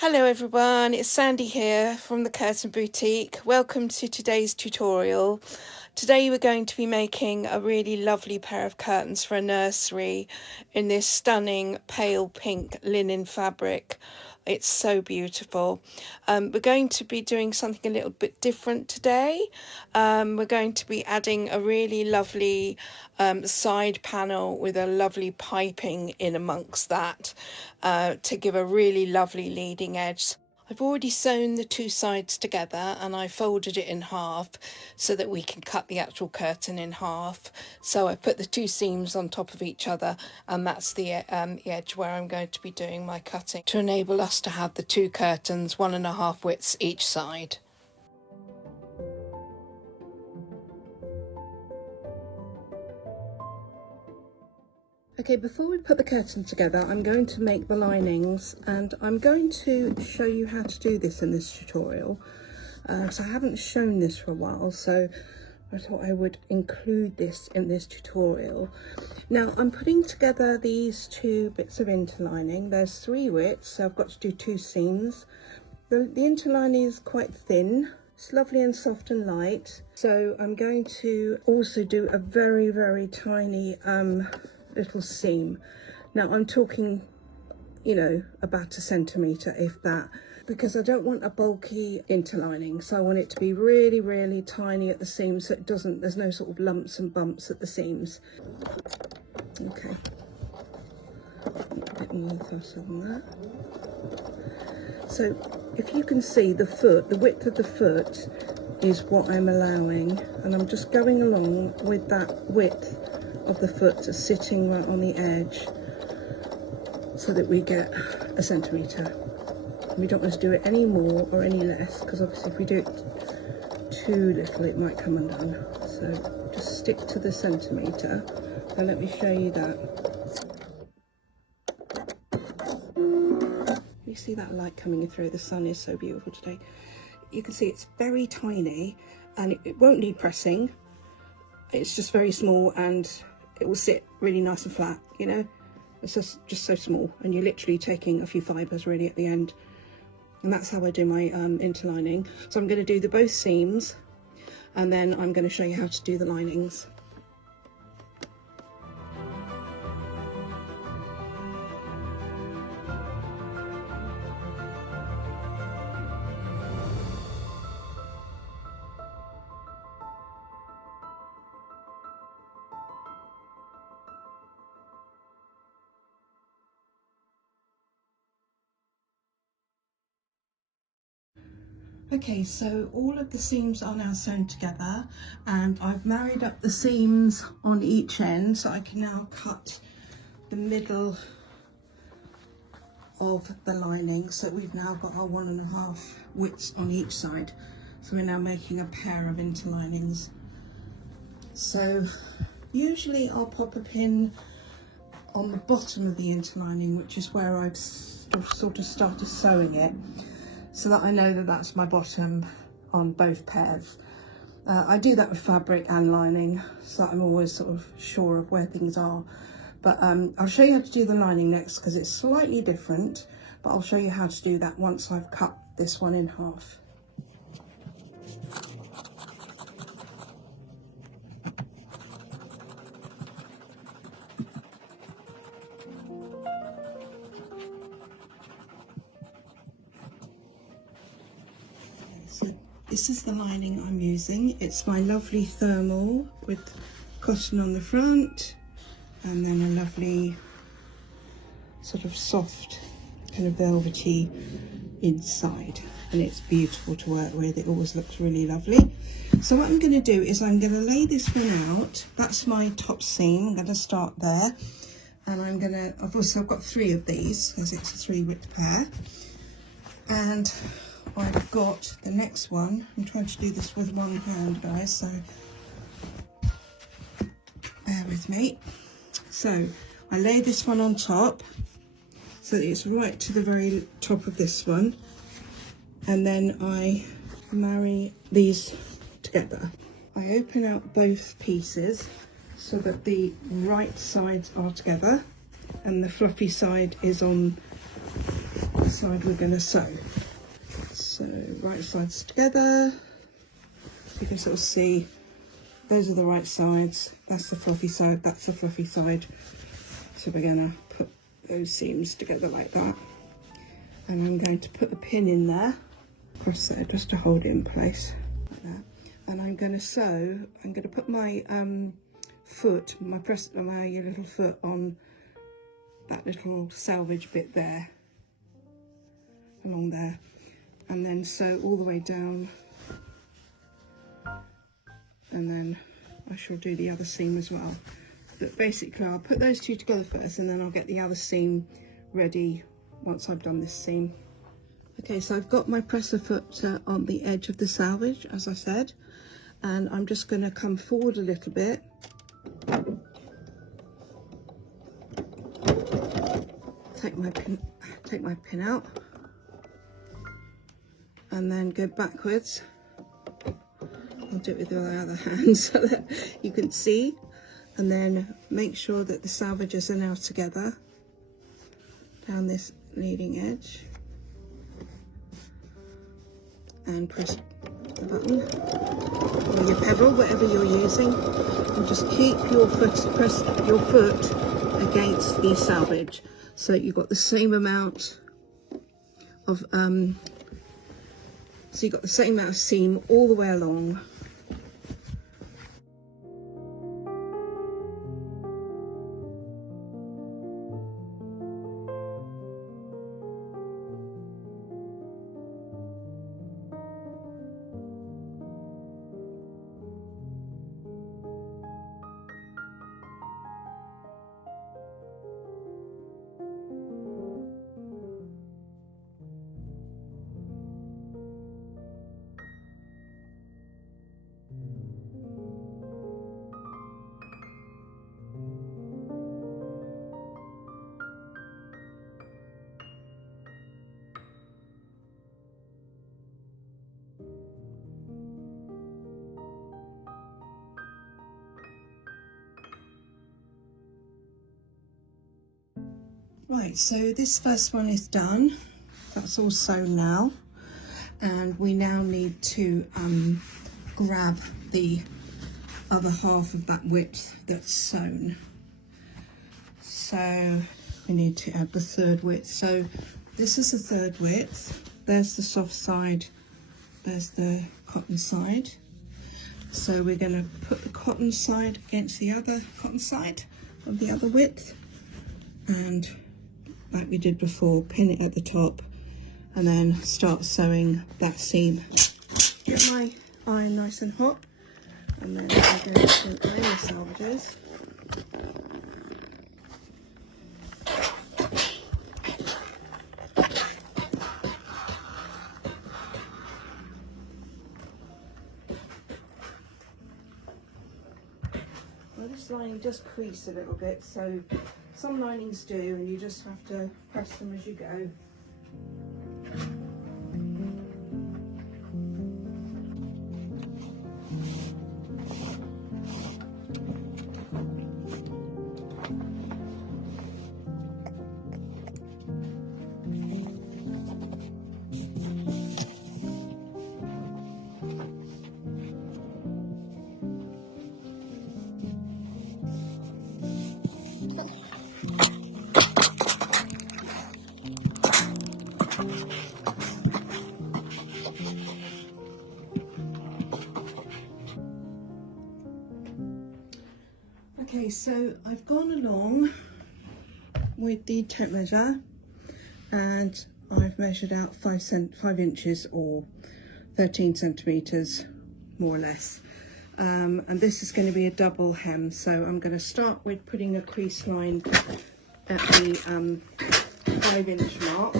Hello everyone, it's Sandy here from the Curtain Boutique. Welcome to today's tutorial. Today we're going to be making a really lovely pair of curtains for a nursery in this stunning pale pink linen fabric. It's so beautiful. We're going to be doing something a little bit different today. We're going to be adding a really lovely side panel with a lovely piping in amongst that to give a really lovely leading edge. I've already sewn the two sides together and I folded it in half so that we can cut the actual curtain in half. So I put the two seams on top of each other, and that's the edge where I'm going to be doing my cutting to enable us to have the two curtains 1.5 widths each side. Okay, before we put the curtain together, I'm going to make the linings, and I'm going to show you how to do this in this tutorial. So I haven't shown this for a while, so I thought I would include this in this tutorial. Now I'm putting together these two bits of interlining. There's 3 widths, so I've got to do 2 seams. The interlining is quite thin. It's lovely and soft and light. So I'm going to also do a very, very tiny little seam. Now I'm talking, you know, about 1 centimetre, if that, because I don't want a bulky interlining, so I want it to be really, really tiny at the seams, so it doesn't, there's no sort of lumps and bumps at the seams. Okay, a bit more faster than that. So if you can see the foot, the width of the foot is what I'm allowing, and I'm just going along with that width of the foot sitting right on the edge so that we get 1 centimetre. We don't want to do it any more or any less, because obviously if we do it too little it might come undone. So just stick to the centimetre, and let me show you that. You see that light coming through? The sun is so beautiful today. You can see it's very tiny, and it won't need pressing. It's just very small, and it will sit really nice and flat, you know. It's just so small, and you're literally taking a few fibres really at the end. And that's how I do my interlining. So I'm going to do the both seams, and then I'm going to show you how to do the linings. Okay, so all of the seams are now sewn together, and I've married up the seams on each end, so I can now cut the middle of the lining. So we've now got our 1.5 widths on each side. So we're now making a pair of interlinings. So usually I'll pop a pin on the bottom of the interlining, which is where I've sort of started sewing it, so that I know that that's my bottom on both pairs. I do that with fabric and lining, so I'm always sort of sure of where things are. But I'll show you how to do the lining next, because it's slightly different, but I'll show you how to do that once I've cut this one in half. This is the lining I'm using. It's my lovely thermal with cotton on the front, and then a lovely sort of soft kind of velvety inside, and it's beautiful to work with. It always looks really lovely. So what I'm going to do is I'm going to lay this one out. That's my top seam. I'm going to start there, and I'm going to, I've got 3 of these because it's a 3 width pair, and I've got the next one. I'm trying to do this with one hand, guys, so bear with me. So I lay this one on top so that it's right to the very top of this one, and then I marry these together. I open out both pieces so that the right sides are together and the fluffy side is on side we're going to sew. So right sides together. You can sort of see those are the right sides. That's the fluffy side. That's the fluffy side. So we're going to put those seams together like that. And I'm going to put a pin in there, across there, just to hold it in place like that. And I'm going to sew. I'm going to put my foot, my little foot on that little selvage bit there, along there, and then sew all the way down, and then I shall do the other seam as well. But basically I'll put those two together first, and then I'll get the other seam ready once I've done this seam. Okay, so I've got my presser foot on the edge of the selvage, as I said, and I'm just going to come forward a little bit. Take my pin out, and then go backwards. I'll do it with the other hand so that you can see, and then make sure that the selvages are now together down this leading edge, and press the button or your pedal, whatever you're using, and just keep your press your foot against the selvage, so you've got the same amount of seam all the way along. Right, so this first one is done. That's all sewn now, and we now need to grab the other half of that width that's sewn. So we need to add the third width. So this is the third width. There's the soft side, there's the cotton side. So we're going to put the cotton side against the other cotton side of the other width, and like we did before, pin it at the top, and then start sewing that seam. Get my iron nice and hot, and then I'm going to lay the selvages. Well, this lining just creased a little bit, so some linings do, and you just have to press them as you go. Okay, so I've gone along with the tape measure, and I've measured out 5 inches or 13 centimeters, more or less. And this is going to be a double hem, so I'm going to start with putting a crease line at the 5-inch mark.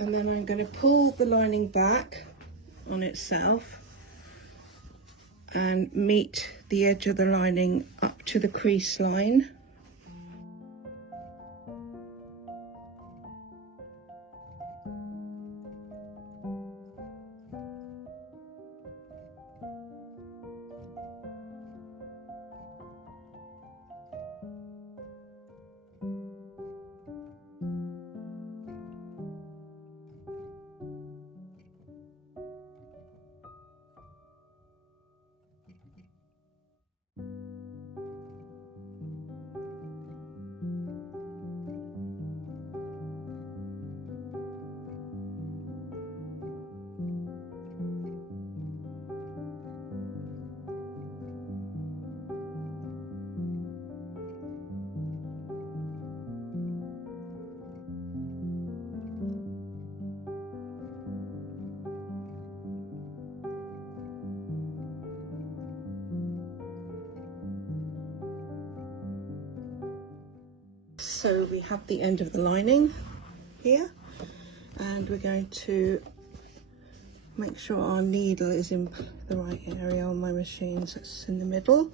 And then I'm going to pull the lining back on itself and meet the edge of the lining up to the crease line. so we have the end of the lining here, and we're going to make sure our needle is in the right area on my machine, so it's in the middle.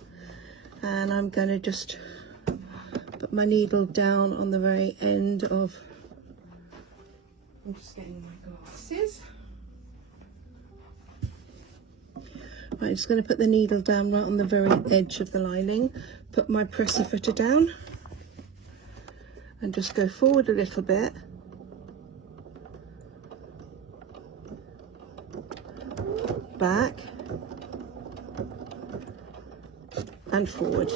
And I'm going to just put my needle down on the very end of, I'm just getting my glasses. Right, I'm just going to put the needle down right on the very edge of the lining, put my presser footer down, and just go forward a little bit. Back and forward.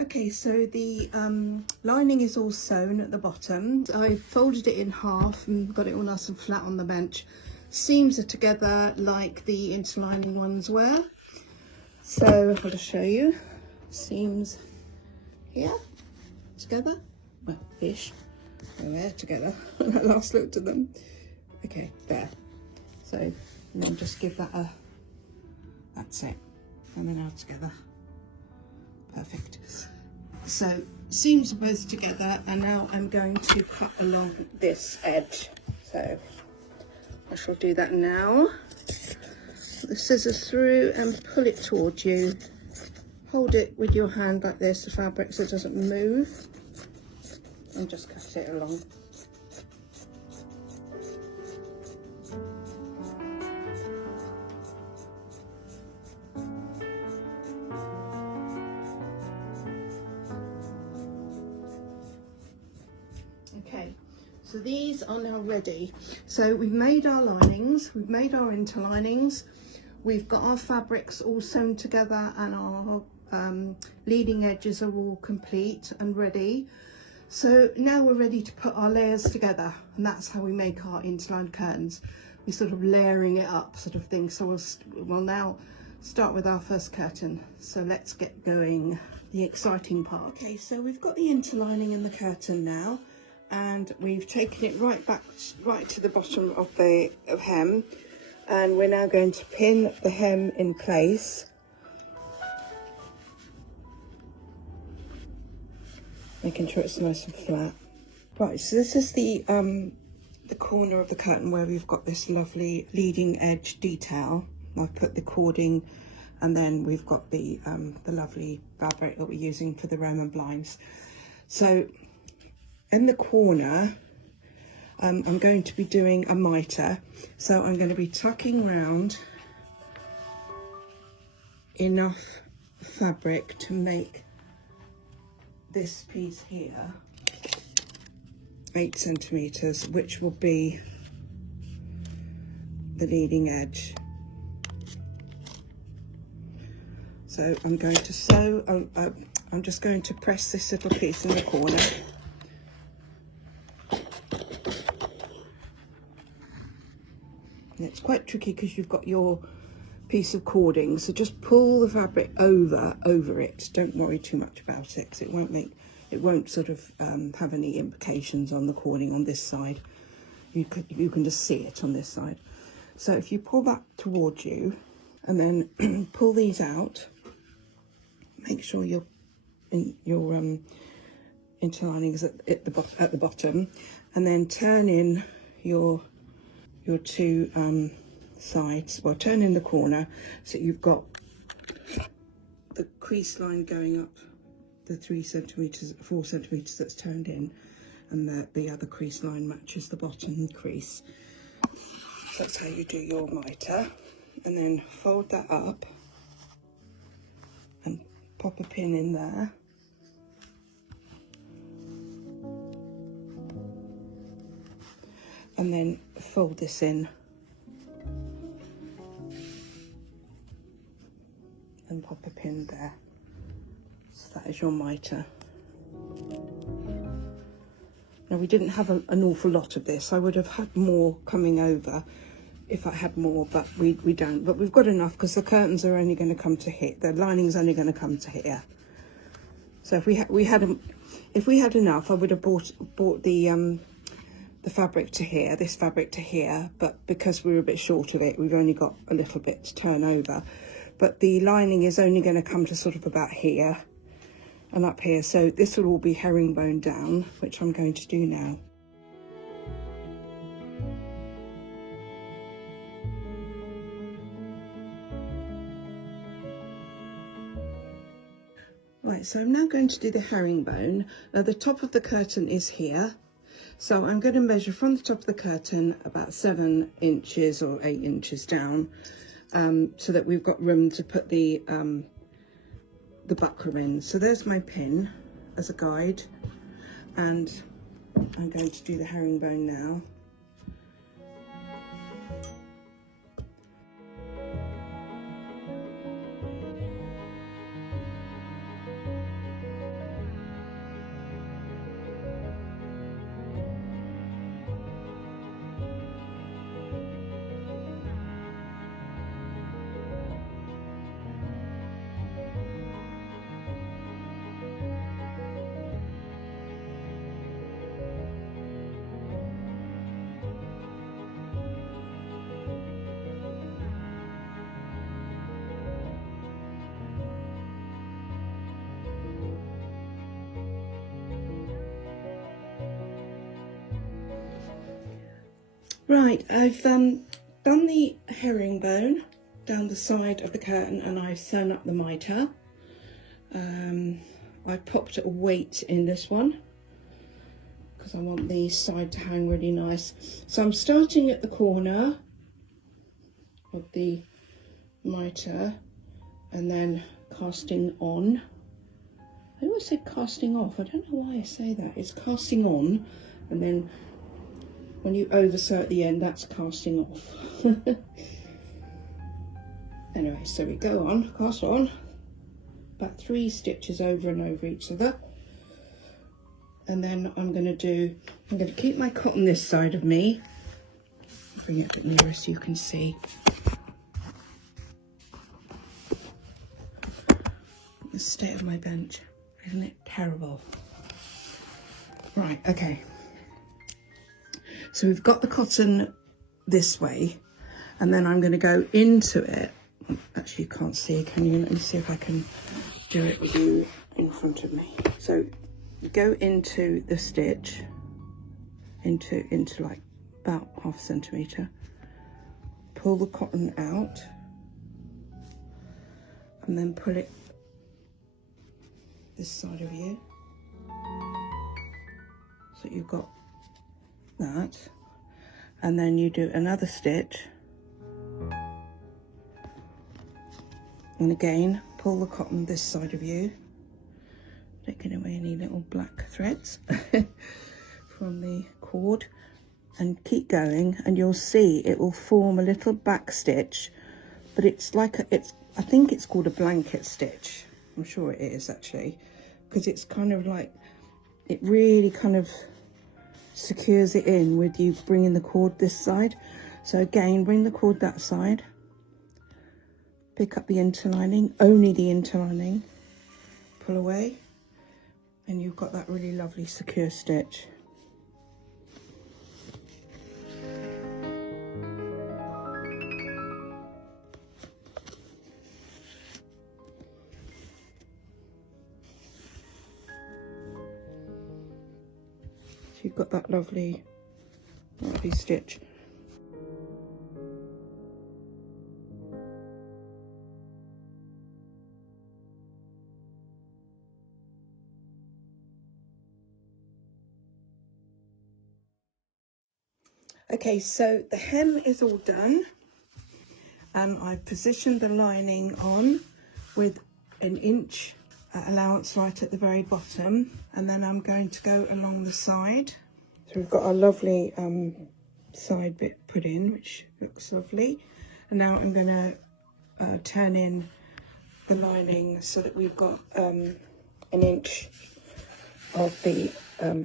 Okay, so the lining is all sewn at the bottom. I folded it in half and got it all nice and flat on the bench. Seams are together like the interlining ones were. So I'll just show you. Seams here together, well, ish. And they're together when I last looked at them. Okay, there. So, and then just give that a, that's it. And they're now together. Perfect. So seams are both together, and now I'm going to cut along this edge. So I shall do that now. Put the scissors through and pull it towards you. Hold it with your hand like this, the fabric, so it doesn't move, and just cut it along. Okay, so these are now ready. So we've made our linings, we've made our interlinings, we've got our fabrics all sewn together, and our leading edges are all complete and ready. So now we're ready to put our layers together, and that's how we make our interlined curtains. We're sort of layering it up sort of thing. So we'll now start with our first curtain. So let's get going, the exciting part. Okay, so we've got the interlining in the curtain now, and we've taken it right back right to the bottom of the hem, and we're now going to pin the hem in place. Making sure it's nice and flat. Right, so this is the corner of the curtain where we've got this lovely leading edge detail. I've put the cording, and then we've got the lovely fabric that we're using for the Roman blinds. So in the corner, I'm going to be doing a mitre. So I'm going to be tucking round enough fabric to make this piece here 8 centimeters, which will be the leading edge. So I'm going to sew, I'm just going to press this little piece in the corner. And it's quite tricky because you've got your piece of cording, so just pull the fabric over it. Don't worry too much about it, because it won't sort of have any implications on the cording on this side. You can just see it on this side. So if you pull that towards you and then pull these out, make sure your interlining is at the bottom, and then turn in your two sides. Well, turn in the corner so you've got the crease line going up the 4 centimeters that's turned in, and the other crease line matches the bottom crease. So that's how you do your mitre, and then fold that up and pop a pin in there. And then fold this in and pop a pin there. So that is your mitre. Now, we didn't have an awful lot of this. I would have had more coming over if I had more, but we don't. But we've got enough because the curtains are only going to come to here. The lining's only going to come to here. So if we had if we had enough, I would have bought the fabric to here, this fabric to here, but because we were a bit short of it, we've only got a little bit to turn over. But the lining is only going to come to sort of about here and up here, so this will all be herringbone down, which I'm going to do now. Right, so I'm now going to do the herringbone. Now the top of the curtain is here, so I'm going to measure from the top of the curtain about 7 inches or 8 inches down, so that we've got room to put the buckram in. So there's my pin as a guide, and I'm going to do the herringbone now. Right, I've done the herringbone down the side of the curtain, and I've sewn up the mitre. I popped a weight in this one because I want the side to hang really nice. So I'm starting at the corner of the mitre and then casting on. I always say casting off, I don't know why I say that. It's casting on, and then when you oversew at the end, that's casting off. Anyway, so we go on, cast on, about 3 stitches over and over each other. And then I'm going to keep my cotton this side of me. Bring it a bit nearer so you can see. The state of my bench, isn't it terrible? Right, okay. So we've got the cotton this way, and then I'm going to go into it. Actually, you can't see, can you? Let me see if I can do it with you in front of me. So go into the stitch, into like about ½ centimetre. Pull the cotton out, and then pull it this side of you. So you've got that, and then you do another stitch, and again pull the cotton this side of you, taking away any little black threads from the cord, and keep going, and you'll see it will form a little back stitch, but it's like I think it's called a blanket stitch. I'm sure it is actually, because it's kind of like, it really kind of secures it in with you bringing the cord this side. So again, bring the cord that side, pick up the interlining, only the interlining, pull away, and you've got that really lovely secure stitch. You've got that lovely stitch. Okay, so the hem is all done, and I've positioned the lining on with 1 inch allowance right at the very bottom, and then I'm going to go along the side. So we've got our lovely side bit put in, which looks lovely, and now I'm going to turn in the lining so that we've got 1 inch of the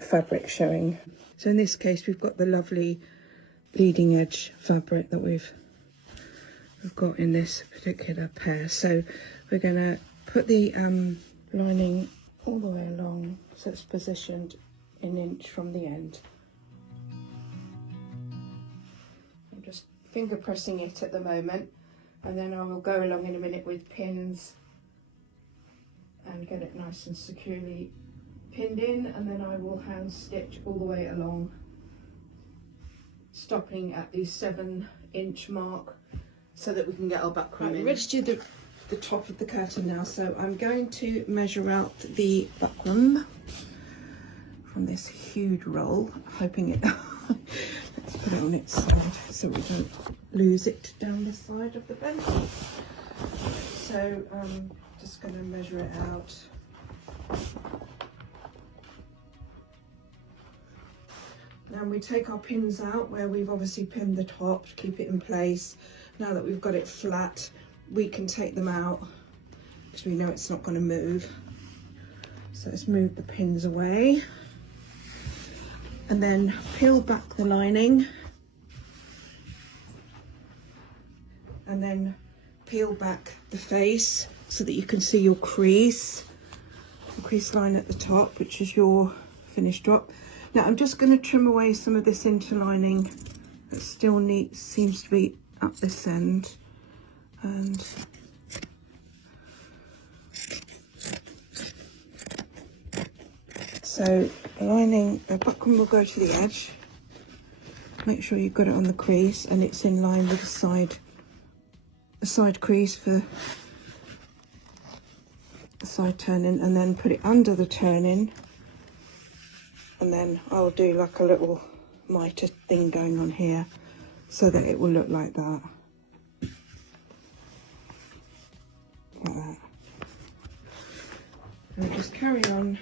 fabric showing. So in this case we've got the lovely leading edge fabric that we've got in this particular pair. So we're going to put the lining all the way along, so it's positioned an inch from the end. I'm just finger pressing it at the moment, and then I will go along in a minute with pins and get it nice and securely pinned in, and then I will hand stitch all the way along, stopping at the 7-inch mark so that we can get our buckram in. We're ready to do the top of the curtain now, so I'm going to measure out the buckram from this huge roll, hoping it let's put it on its side so we don't lose it down the side of the bench. So I'm just going to measure it out. Now we take our pins out where we've obviously pinned the top to keep it in place. Now that we've got it flat, we can take them out because we know it's not going to move. So let's move the pins away and then peel back the lining and then peel back the face so that you can see your crease, the crease line at the top, which is your finished drop. Now I'm just going to trim away some of this interlining that still seems to be up this end, and so the buckram will go to the edge. Make sure you've got it on the crease and it's in line with the side crease for the side turning, and then put it under the turning. And then I'll do like a little mitre thing going on here so that it will look like that. Like that. And just carry on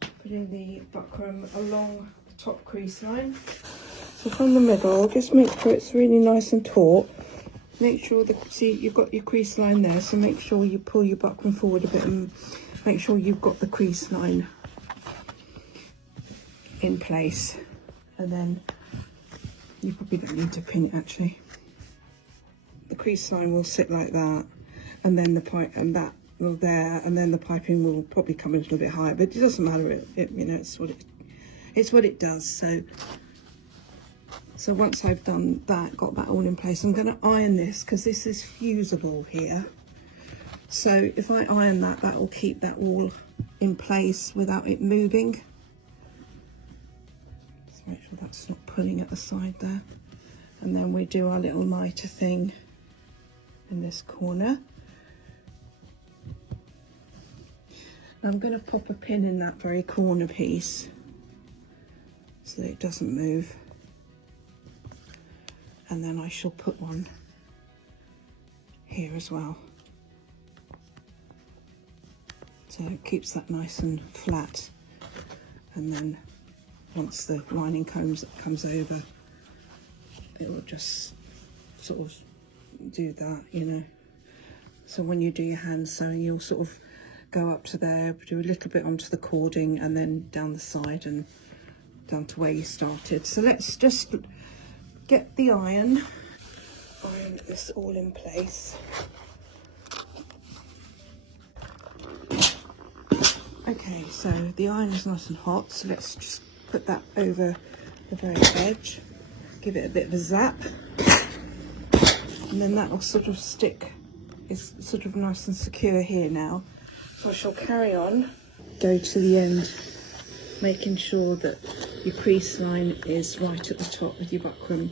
putting the buckram along the top crease line. So from the middle, just make sure it's really nice and taut. Make sure see you've got your crease line there, so make sure you pull your buckram forward a bit and make sure you've got the crease line in place, and then you probably don't need to pin it actually. The crease line will sit like that, and then the pipe and that will there, and then the piping will probably come a little bit higher, but it doesn't matter. It you know, it's what it does. So once I've done that, got that all in place, I'm going to iron this because this is fusible here. So if I iron that, that will keep that all in place without it moving. Make sure that's not pulling at the side there, and then we do our little mitre thing in this corner. I'm going to pop a pin in that very corner piece so that it doesn't move, and then I shall put one here as well, so it keeps that nice and flat. And then once the lining comes over, it will just sort of do that, you know. So when you do your hand sewing, you'll sort of go up to there, do a little bit onto the cording, and then down the side and down to where you started. So let's just get the iron this all in place. Okay, so the iron is nice and hot, so let's just put that over the very edge, give it a bit of a zap, and then that will sort of stick. It's sort of nice and secure here now. So I shall carry on, go to the end, making sure that your crease line is right at the top with your buckram.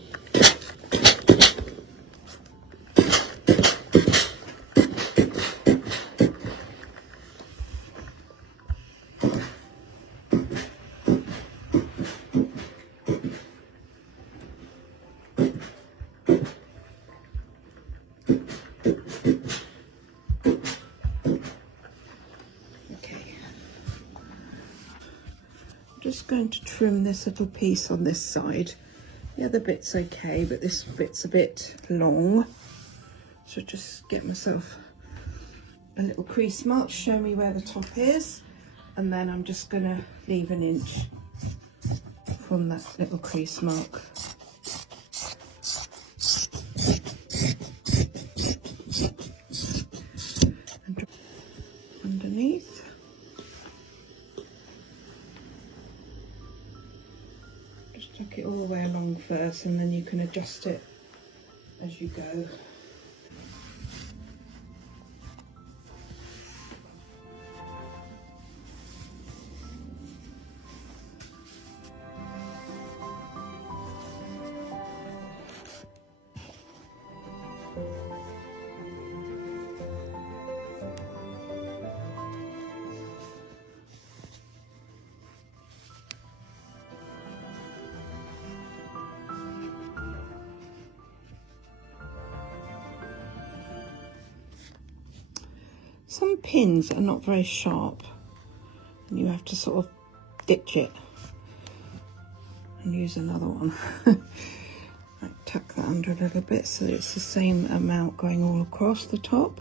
Just going to trim this little piece on this side. The other bit's okay, but this bit's a bit long, so just get myself a little crease mark, show me where the top is, and then I'm just going to leave an inch from that little crease mark. And underneath. this, and then you can adjust it as you go. Some pins are not very sharp, and you have to sort of ditch it and use another one. Right, tuck that under a little bit so that it's the same amount going all across the top.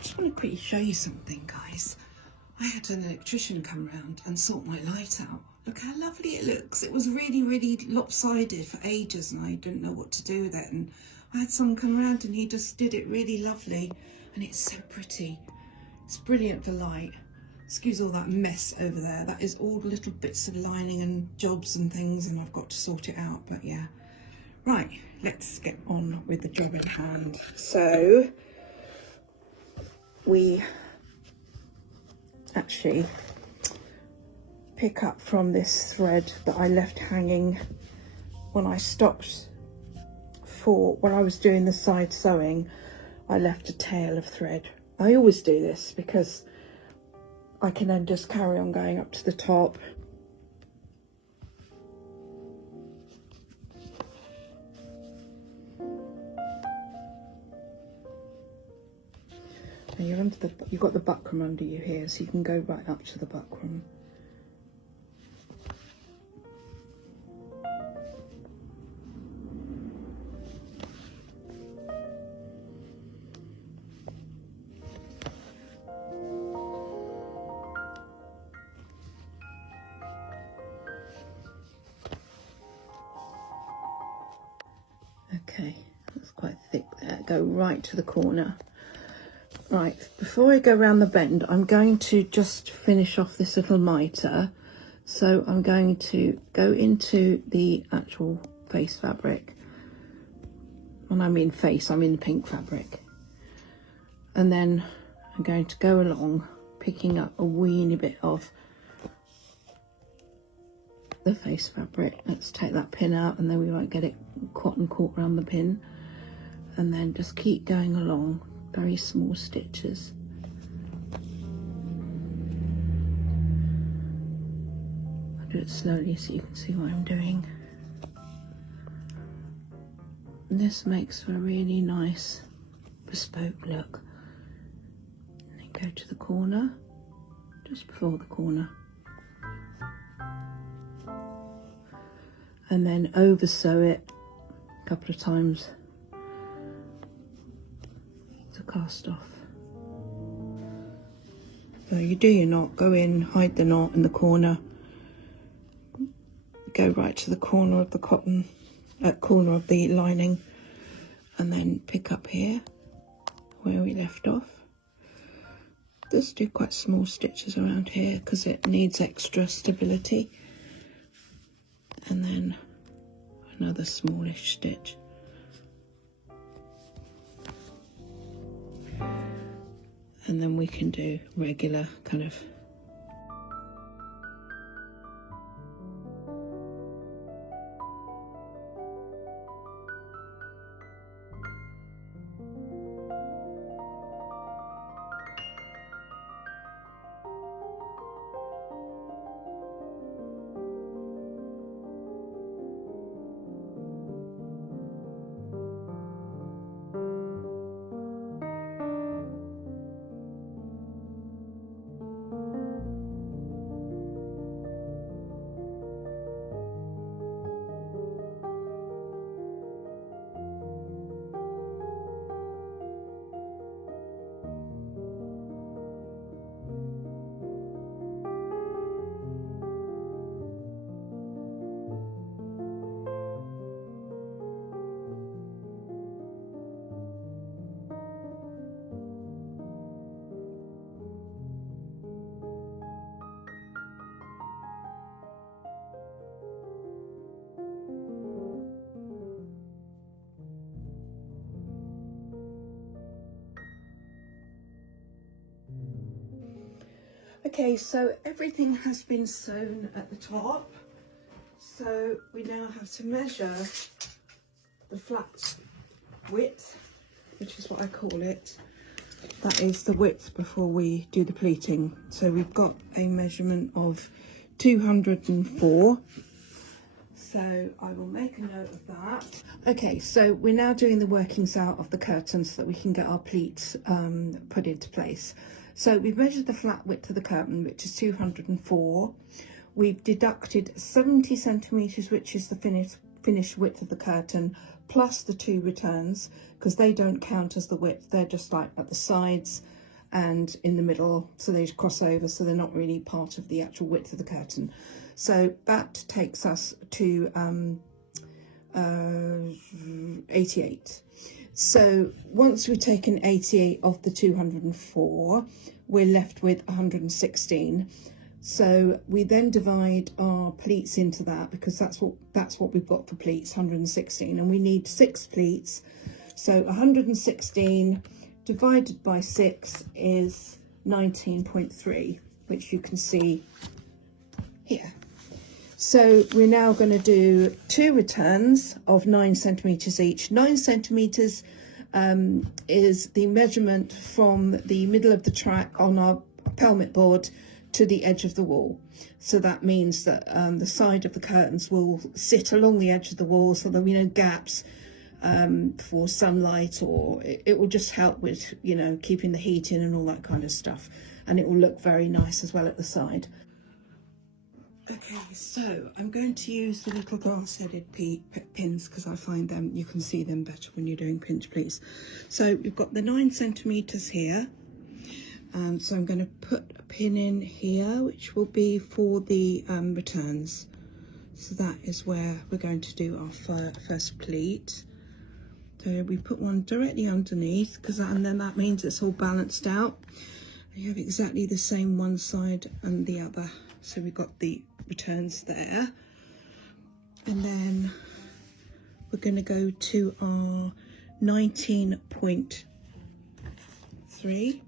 I want to quickly show you something, guys. I had an electrician come round and sort my light out. Look how lovely it looks. It was really, really lopsided for ages and I didn't know what to do with it. And I had someone come around and he just did it really lovely. And it's so pretty. It's brilliant for light. Excuse all that mess over there. That is all the little bits of lining and jobs and things, and I've got to sort it out. But yeah. Right, let's get on with the job in hand. So we actually pick up from this thread that I left hanging when I stopped when I was doing the side sewing. I left a tail of thread. I always do this because I can then just carry on going up to the top. And you've got the buckram under you here, so you can go right up to the buckram. Okay, that's quite thick there. Go right to the corner. Right, before I go around the bend, I'm going to just finish off this little mitre. So I'm going to go into the actual face fabric. When I mean face, I mean the pink fabric. And then I'm going to go along, picking up a weeny bit of the face fabric. Let's take that pin out and then we won't get it caught around the pin. And then just keep going along. Very small stitches. I'll do it slowly so you can see what I'm doing. And this makes for a really nice bespoke look. And then go to the corner, just before the corner. And then over sew it a couple of times to cast off. So you do your knot, go in, hide the knot in the corner, go right to the corner of the cotton, corner of the lining, and then pick up here where we left off. Just do quite small stitches around here because it needs extra stability. And then another smallish stitch. And then we can do regular kind of Okay, so everything has been sewn at the top, so we now have to measure the flat width, which is what I call it. That is the width before we do the pleating. So we've got a measurement of 204. So I will make a note of that. Okay, so we're now doing the workings out of the curtain so that we can get our pleats put into place. So we've measured the flat width of the curtain, which is 204. We've deducted 70 centimetres, which is the finished width of the curtain, plus the 2 returns, because they don't count as the width. They're just like at the sides and in the middle, so they just cross over, so they're not really part of the actual width of the curtain. So that takes us to 88. So once we've taken 88 off the 204, we're left with 116. So we then divide our pleats into that, because that's what we've got for pleats, 116, and we need 6 pleats. So 116 divided by 6 is 19.3, which you can see here. So we're now going to do 2 returns of 9 centimetres each. 9 centimetres is the measurement from the middle of the track on our pelmet board to the edge of the wall. So that means that the side of the curtains will sit along the edge of the wall, so there'll be no gaps for sunlight, or it will just help with, you know, keeping the heat in and all that kind of stuff. And it will look very nice as well at the side. Okay, so I'm going to use the little glass-headed pins, because I find them, you can see them better when you're doing pinch pleats. So we've got the 9 centimetres here. So I'm going to put a pin in here, which will be for the returns. So that is where we're going to do our first pleat. So we put one directly underneath, and then that means it's all balanced out. You have exactly the same one side and the other. So we've got the returns there. And then we're going to go to our 19.3.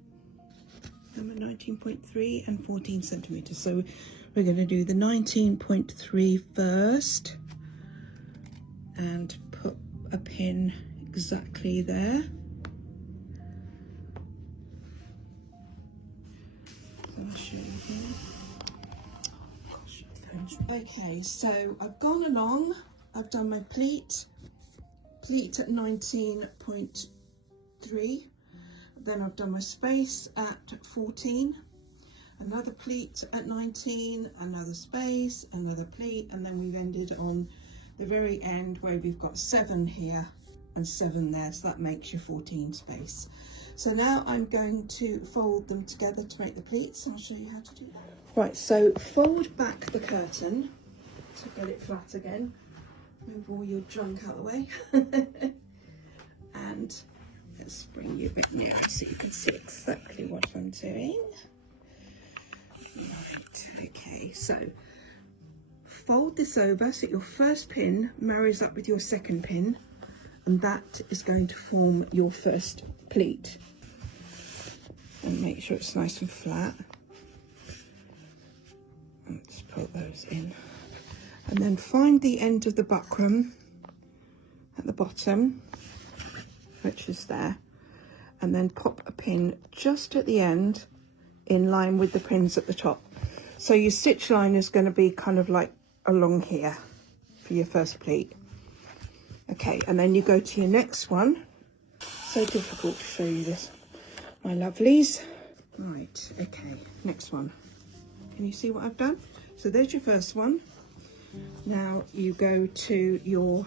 Number 19.3 and 14 centimetres. So we're going to do the 19.3 first and put a pin exactly there. So I'll show you here. Okay, so I've gone along, I've done my pleat at 19.3. Then I've done my space at 14, another pleat at 19, another space, another pleat, and then we've ended on the very end where we've got 7 here and 7 there, so that makes your 14 space. So now I'm going to fold them together to make the pleats, and I'll show you how to do that. Right, so fold back the curtain to get it flat again. Move all your junk out of the way. And let's bring you a bit nearer so you can see exactly what I'm doing. Right, okay, so fold this over so that your first pin marries up with your second pin, and that is going to form your first pleat. And make sure it's nice and flat. Let's put those in. And then find the end of the buckram at the bottom, which is there, and then pop a pin just at the end in line with the pins at the top. So your stitch line is going to be kind of like along here for your first pleat. Okay, and then you go to your next one. So difficult to show you this, my lovelies. Right, okay, next one. Can you see what I've done? So there's your first one. Now you go to your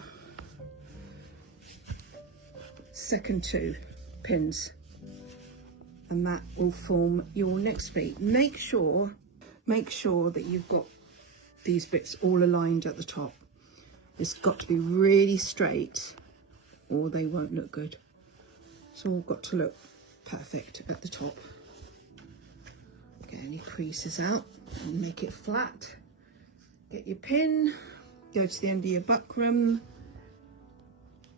second 2 pins, and that will form your next pleat. Make sure that you've got these bits all aligned at the top. It's got to be really straight or they won't look good. It's all got to look perfect at the top. Get any creases out and make it flat. Get your pin, go to the end of your buckram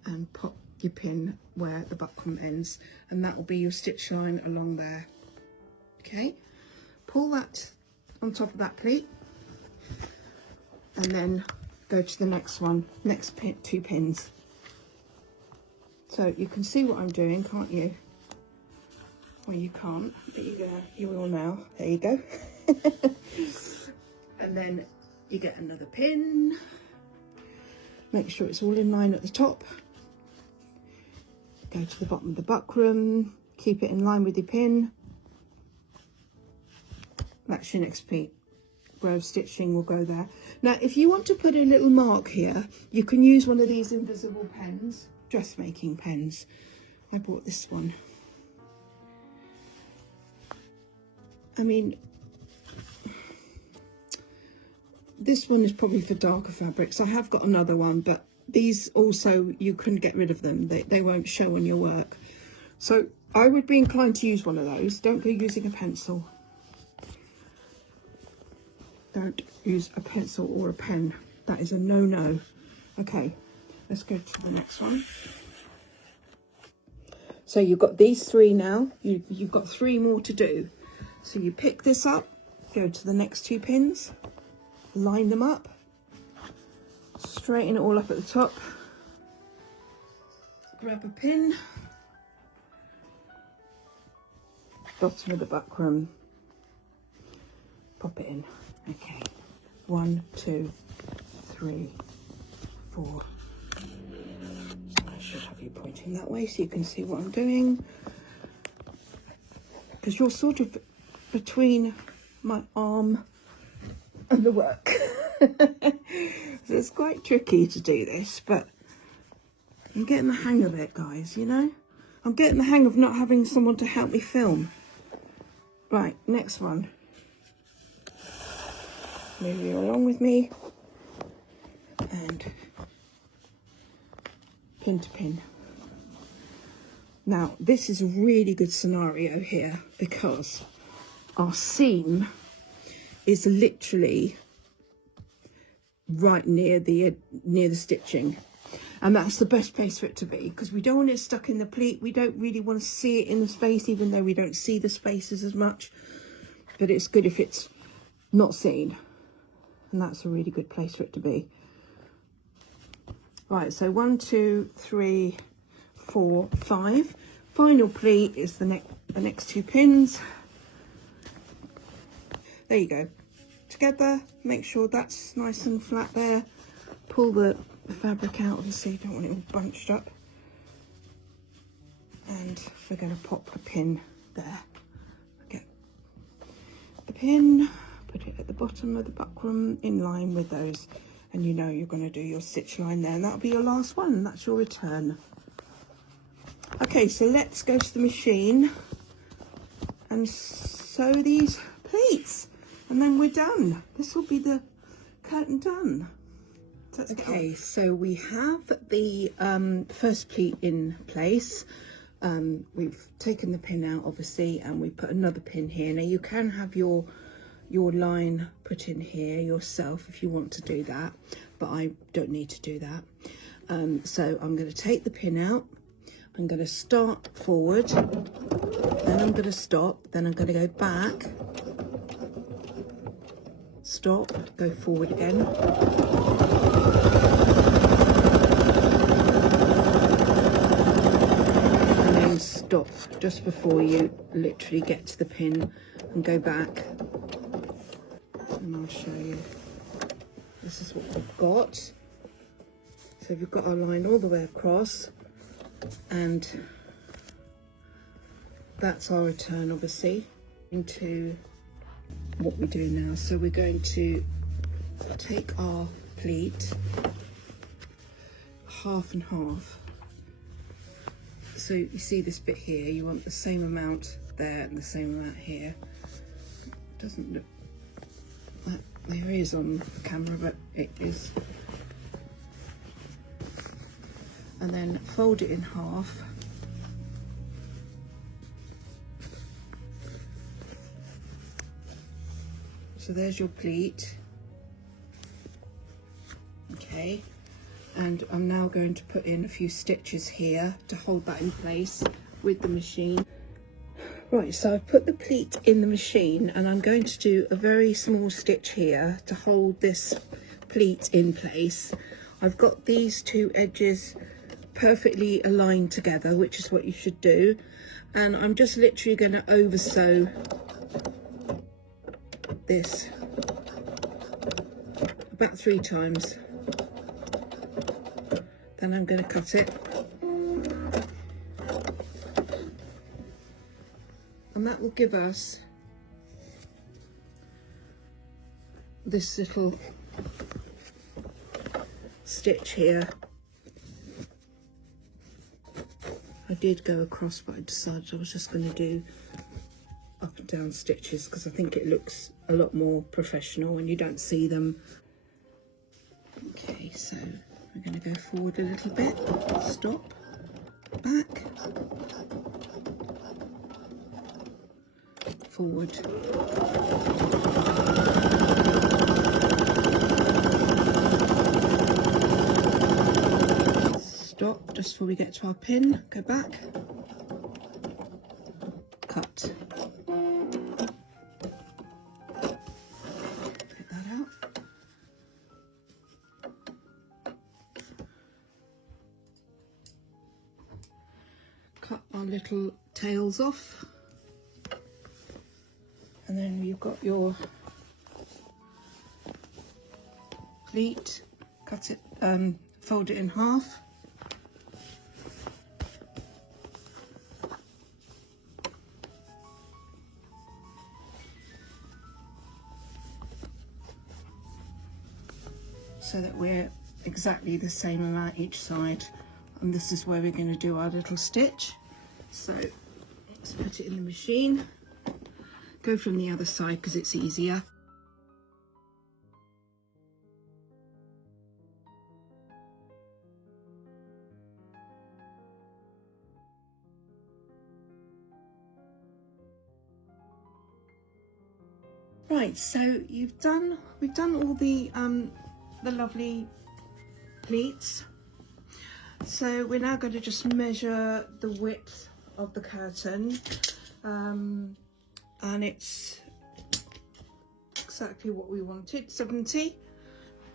and pop your pin where the buckram ends, and that will be your stitch line along there. Okay, pull that on top of that pleat, and then go to the next one, next pin, 2 pins. So you can see what I'm doing, can't you? Well, you can't, but you will now. There you go. And then you get another pin. Make sure it's all in line at the top. Go to the bottom of the buckram, keep it in line with your pin. That's your next pleat. Row of stitching will go there. Now, if you want to put a little mark here, you can use one of these invisible pens, dressmaking pens. I bought this one. I mean, this one is probably for darker fabrics. I have got another one, but these also, you can get rid of them. They won't show on your work. So I would be inclined to use one of those. Don't go using a pencil. Don't use a pencil or a pen. That is a no-no. Okay, let's go to the next one. So you've got these 3 now. You've got 3 more to do. So you pick this up, go to the next 2 pins, line them up, straighten it all up at the top, grab a pin, bottom of the buckram, pop it in. Okay, 1, 2, 3, 4. I should have you pointing that way so you can see what I'm doing, because you're sort of between my arm and the work. So it's quite tricky to do this, but I'm getting the hang of it, guys, you know. I'm getting the hang of not having someone to help me film. Right, next one. Move you along with me, and pin to pin. Now, this is a really good scenario here because our seam is literally right near the stitching, and that's the best place for it to be, because we don't want it stuck in the pleat. We don't really want to see it in the space, even though we don't see the spaces as much, but it's good if it's not seen, and that's a really good place for it to be. Right, so 1, 2, 3, 4, 5. Final pleat is the next 2 pins. There you go. Together, make sure that's nice and flat there. Pull the fabric out, obviously you don't want it all bunched up. And we're going to pop a pin there. Get the pin, put it at the bottom of the buckram in line with those, and you know you're going to do your stitch line there, and that'll be your last one. That's your return. Okay, so let's go to the machine and sew these pleats, and then we're done. This will be the curtain done. So okay, so we have the first pleat in place. We've taken the pin out, obviously, and we put another pin here. Now you can have your line put in here yourself if you want to do that, but I don't need to do that. So I'm going to take the pin out. I'm going to start forward, then I'm going to stop, then I'm going to go back, stop, go forward again. And then stop just before you literally get to the pin and go back. And I'll show you. This is what we've got. So we've got our line all the way across, and that's our return, obviously, into what we do now. So we're going to take our pleat half and half. So you see this bit here, you want the same amount there and the same amount here. It doesn't look like there is on the camera, but it is. And then fold it in half. So there's your pleat. Okay, and I'm now going to put in a few stitches here to hold that in place with the machine. Right, so I've put the pleat in the machine and I'm going to do a very small stitch here to hold this pleat in place. I've got these two edges perfectly aligned together, which is what you should do, and I'm just literally going to over sew this about 3 times. Then I'm going to cut it, and that will give us this little stitch here. I did go across, but I decided I was just going to do up and down stitches because I think it looks a lot more professional when you don't see them. Okay, so we're going to go forward a little bit, stop, back, forward. Stop just before we get to our pin, go back, cut. Take that out. Cut our little tails off. And then you've got your pleat, cut it, fold it in half. So that we're exactly the same amount each side, and this is where we're going to do our little stitch. So let's put it in the machine, go from the other side because it's easier. Right, so we've done all the lovely pleats. So we're now going to just measure the width of the curtain, and it's exactly what we wanted, 70,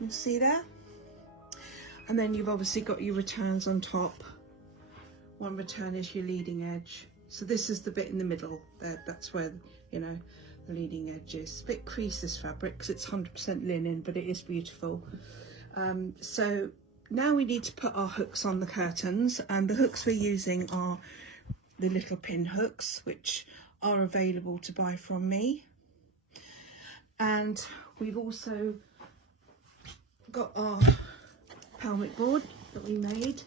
you see there. And then you've obviously got your returns on top. One return is your leading edge, so this is the bit in the middle there, that's where, you know, the leading edge is. A bit creased, this fabric, because it's 100% linen, but it is beautiful. So now we need to put our hooks on the curtains, and the hooks we're using are the little pin hooks, which are available to buy from me. And we've also got our pelmet board that we made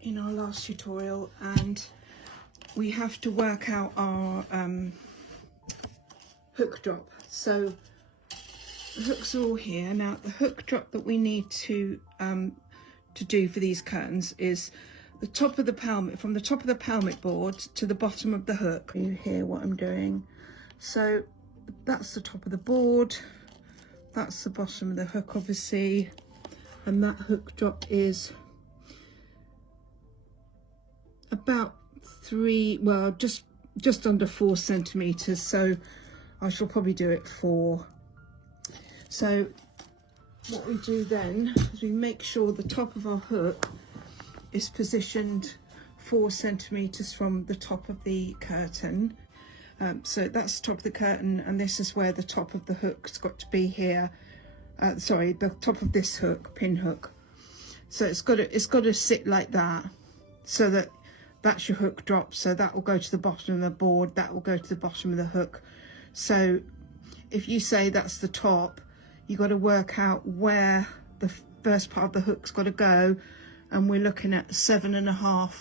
in our last tutorial, and we have to work out our hook drop. So the hooks are all here. Now the hook drop that we need to do for these curtains is the top of the pelmet, from the top of the pelmet board to the bottom of the hook. You hear what I'm doing? So that's the top of the board, that's the bottom of the hook obviously, and that hook drop is about just under 4 centimeters, so I shall probably do it 4. So what we do then is we make sure the top of our hook is positioned 4 centimeters from the top of the curtain. So that's the top of the curtain, and this is where the top of the hook's got to be here. Sorry, the top of this hook, pin hook. So it's got to sit like that, so that that's your hook drop. So that will go to the bottom of the board, that will go to the bottom of the hook. So if you say that's the top, you've got to work out where the first part of the hook's got to go, and we're looking at 7.5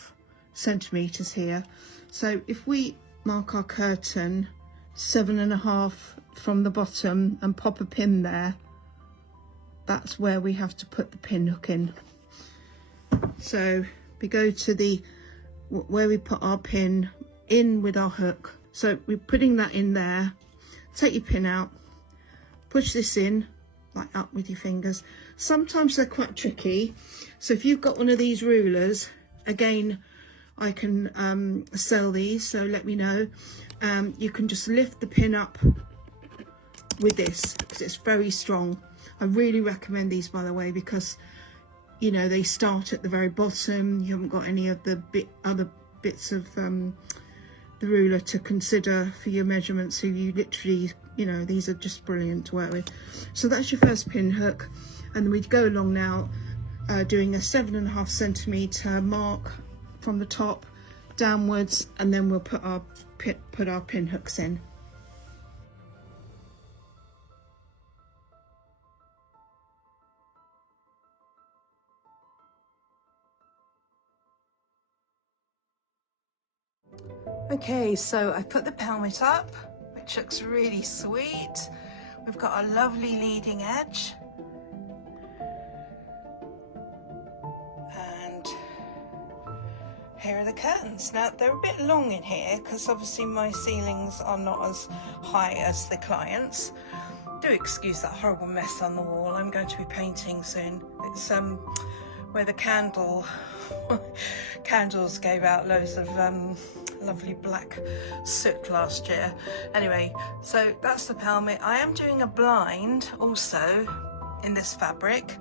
centimeters here. So if we mark our curtain 7.5 from the bottom and pop a pin there, that's where we have to put the pin hook in. So we go to where we put our pin in with our hook. So we're putting that in there. Take your pin out, push this in like up with your fingers. Sometimes they're quite tricky, so if you've got one of these rulers, again, I can sell these, so let me know. You can just lift the pin up with this because it's very strong. I really recommend these, by the way, because you know they start at the very bottom. You haven't got any of the other bits of the ruler to consider for your measurements, so you literally, you know, these are just brilliant to work with. So that's your first pin hook, and then we'd go along now doing a 7.5 centimetre mark from the top downwards, and then we'll put our pin hooks in. Okay, so I put the pelmet up, which looks really sweet. We've got a lovely leading edge. And here are the curtains. Now, they're a bit long in here because obviously my ceilings are not as high as the clients'. Do excuse that horrible mess on the wall. I'm going to be painting soon. It's where the candles gave out loads of lovely black soot last year. Anyway, so that's the pelmet. I am doing a blind also in this fabric,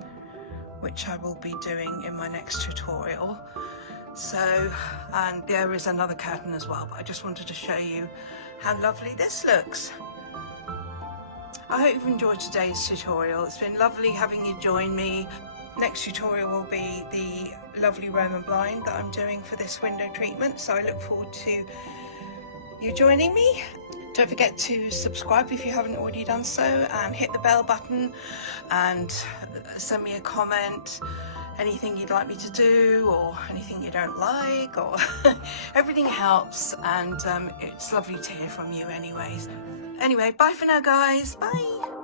which I will be doing in my next tutorial. So, and there is another curtain as well, but I just wanted to show you how lovely this looks. I hope you've enjoyed today's tutorial. It's been lovely having you join me. Next tutorial will be the lovely Roman blind that I'm doing for this window treatment, so I look forward to you joining me. Don't forget to subscribe if you haven't already done so, and hit the bell button and send me a comment, anything you'd like me to do or anything you don't like, or everything helps, and it's lovely to hear from you anyways. Anyway, bye for now guys, bye.